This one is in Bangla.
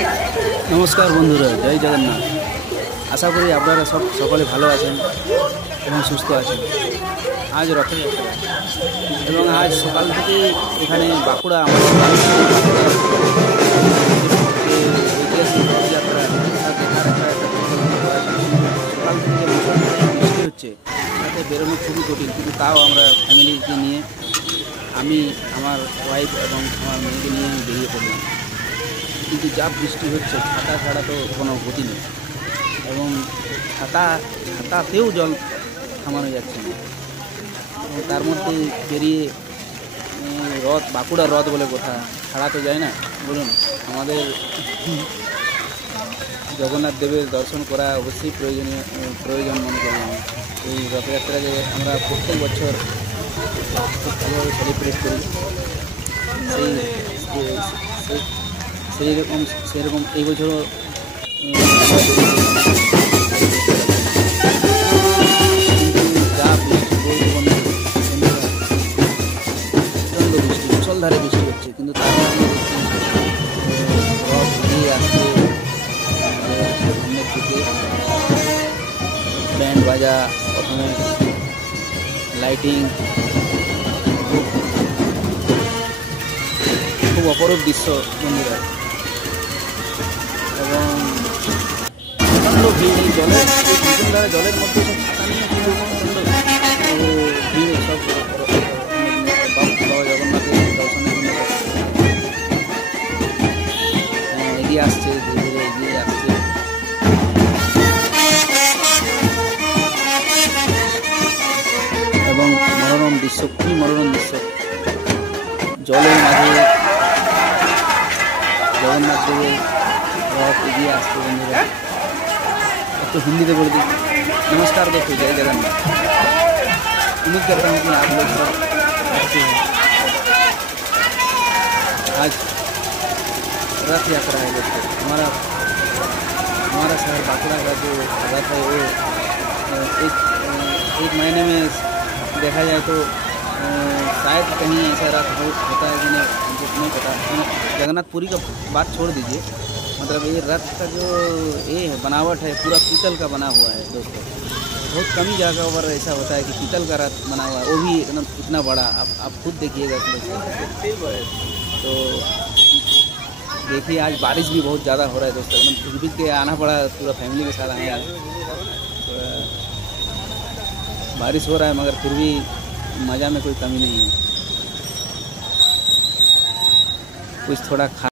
नमस्कार बंधुरा जय जगन्नाथ। आशा करी আপনারা সকলে ভালো আছেন এবং সুস্থ আছেন। আজ রথযাত্রা এবং আজ সকাল থেকে এখানে বাঁকুড়া আমাদের ঐতিহাসিক রথযাত্রা সকাল থেকে বৃষ্টি হচ্ছে, তাতে বেরোনো খুবই কঠিন, কিন্তু তাও আমরা ফ্যামিলিকে নিয়ে আমি আমার ওয়াইফ এবং আমার মেয়েকে নিয়ে আমি বেরিয়ে পড়লাম। কিন্তু যা বৃষ্টি হচ্ছে, ছাতা ছাড়া তো কোনো গতি নেই এবং ছাতাতেও জল থামানো যাচ্ছে না। এবং তার মধ্যে বেরিয়ে রথ, বাঁকুড়া রথ বলে কথা, ছাড়া তো যায় না। বলুন, আমাদের জগন্নাথ দেবের দর্শন করা অবশ্যই প্রয়োজন মনে করি আমি। এই রথযাত্রাকে আমরা প্রত্যেক বছর খুব ভালোভাবে সেলিব্রেট করি। সেরকম এই বছরও যা বৃষ্টি প্রচণ্ড বৃষ্টি, মুষলধারে বৃষ্টি হচ্ছে, কিন্তু তার মধ্যে রথ এগিয়ে আসছে সামনের দিকে। ব্যান্ড বাজা, প্রথমে লাইটিং, খুব অপরূপ দৃশ্য বন্ধুরা। এবং প্রচণ্ড ভিড়, এই জলের জলের মধ্যে সব ছাতা নিয়ে ভিড়, সব বাবা জগন্নাথের দর্শনের জন্য এগিয়ে আসছে, ধীরে ধীরে এগিয়ে আসছে। এবং মনোরম দৃশ্য, খুবই মনোরম দৃশ্য। জলের মাঝে जगन्नाथ देव रथ एगिए आसते बंधुरा। तो हिंदी में बोल दी नमस्कार दोस्तों, जय जगन्नाथ। उम्मीद करता हूँ कि आप लोग सब अच्छे हैं। आज रथ यात्रा है दोस्तों। हमारा शहर बांकुड़ा का जो रथ है वो एक महीने में देखा जाए तो शायद कहीं ऐसा रथ होता है कि नहीं पता। जगन्नाथपुरी का बात छोड़ दीजिए, मतलब ये रथ का जो ये बनावट है पूरा पीतल का बना हुआ है दोस्तों। बहुत कम ही जगह पर ऐसा होता है कि पीतल का रथ बना हुआ है, वो भी एकदम इतना बड़ा। आप खुद देखिएगा। तो देखिए, आज बारिश भी बहुत ज़्यादा हो रहा है दोस्तों। एकदम भीग के आना पड़ा, पूरा फैमिली के साथ आए हैं। बारिश हो रहा है मगर फिर भी मज़ा में कोई कमी नहीं है। कुछ थोड़ा